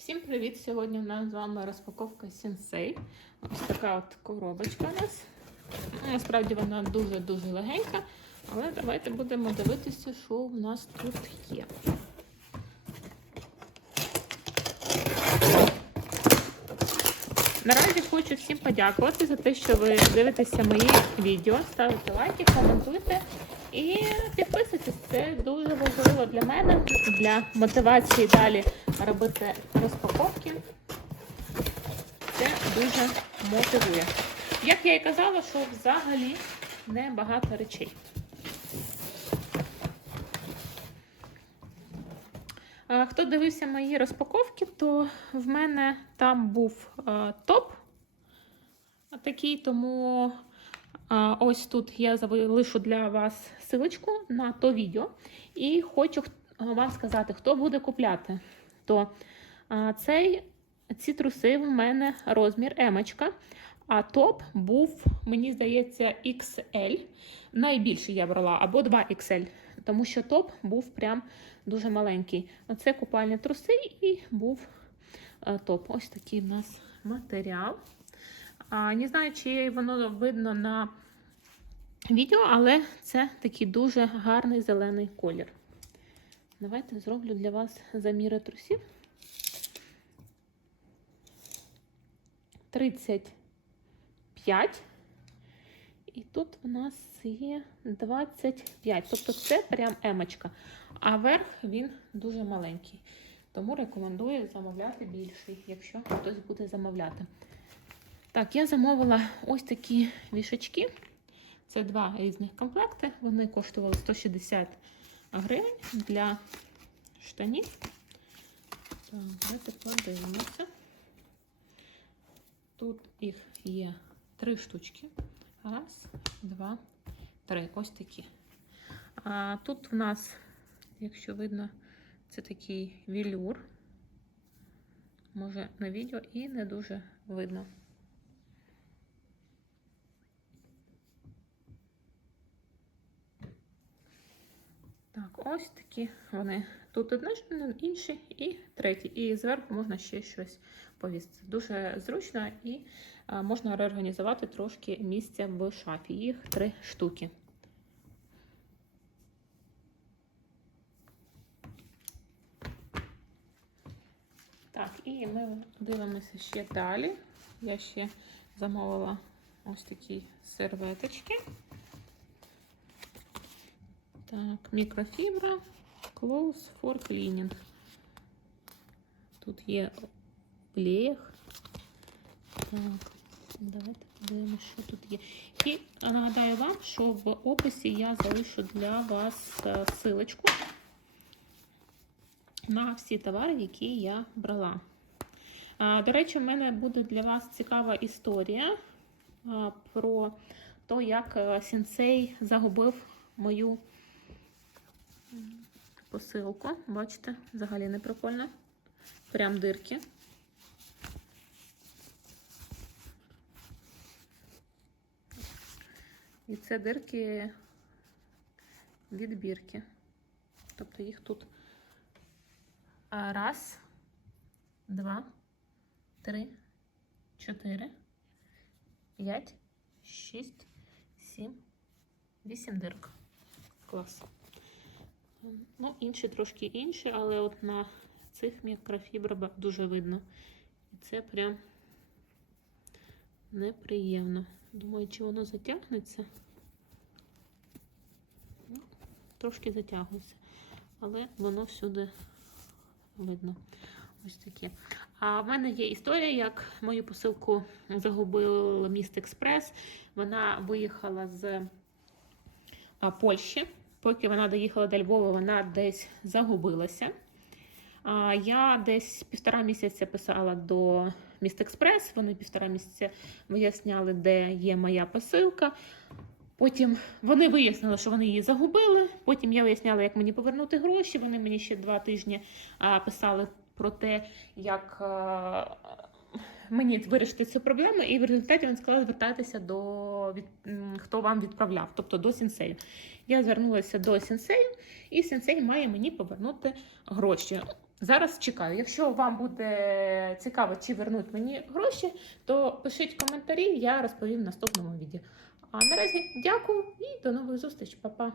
Всім привіт! Сьогодні у нас з вами розпаковка Sensei. Ось така от коробочка у нас. Ну, Насправді вона дуже-дуже легенька, але давайте будемо дивитися, що в нас тут є. Наразі хочу всім подякувати за те, що ви дивитеся мої відео, ставите лайки, коментуйте і підписуйтесь. Це дуже важливо для мене, для мотивації далі робити розпаковки. Це дуже мотивує. Як я і казала, що взагалі не багато речей. Хто дивився мої розпаковки, то в мене там був топ такий, тому ось тут я залишу для вас силочку на то відео. І хочу вам сказати, хто буде купляти. То цей, ці труси в мене розмір емочка, а топ був, мені здається, XL. Найбільший я брала, або 2XL, тому що топ був прям дуже маленький. Оце купальні труси і був е, топ. Ось такий в нас матеріал. Не знаю, чи воно видно на відео, але це такий дуже гарний зелений колір. Давайте зроблю для вас заміри трусів. 35. І тут в нас є 25. Тобто це прям емочка. А верх він дуже маленький. Тому рекомендую замовляти більший, якщо хтось буде замовляти. Так, я замовила ось такі вішачки. Це два різних комплекти. Вони коштували 160 гривень для штанів. Так, давайте подивимося. Тут їх є три штучки. Раз, два, три. Ось такі. А тут в нас, якщо видно, це такий вілюр. Може на відео і не дуже видно. Так, ось такі вони. Тут одне, інші і треті. І зверху можна ще щось повісити. Дуже зручно і а, можна реорганізувати трошки місця в шафі. Їх три штуки. Так, і ми дивимося ще далі. Я ще замовила ось такі серветочки. Так, мікрофібра, Close for Cleaning. Тут є блех. Так, давайте подивимося, що тут є. І нагадаю вам, що в описі я залишу для вас е, силочку на всі товари, які я брала. До речі, в мене буде для вас цікава історія про те, як е, сенсей загубив мою посилку. Бачите, взагалі не прикольно. Прям дирки. І це дирки відбірки. Тобто їх тут раз, два, три, чотири, п'ять, шість, сім, вісім дирок. Клас. Ну, інші трошки інші, але от на цих мікрофібра дуже видно. І це прям неприємно. Думаю, чи воно затягнеться. Ну, трошки затягується, але воно всюди видно. Ось таке. А в мене є історія, як мою посилку загубив міст Експрес. Вона виїхала з Польщі. Поки вона доїхала до Львова, вона десь загубилася. А, Я десь півтора місяця писала до Міст Експрес. Вони півтора місяця виясняли, де є моя посилка. Потім вони вияснили, що вони її загубили. Потім я виясняла, як мені повернути гроші. Вони мені ще два тижні писали про те, як мені вирішити цю проблему. І в результаті вони сказали звертатися до від, хто вам відправляв, тобто до сенсею. Я звернулася до сенсею, і сенсей має мені повернути гроші. зараз чекаю. Якщо вам буде цікаво, чи вернуть мені гроші, то пишіть коментарі, я розповім в наступному відео. А наразі дякую і до нових зустріч, Па-па!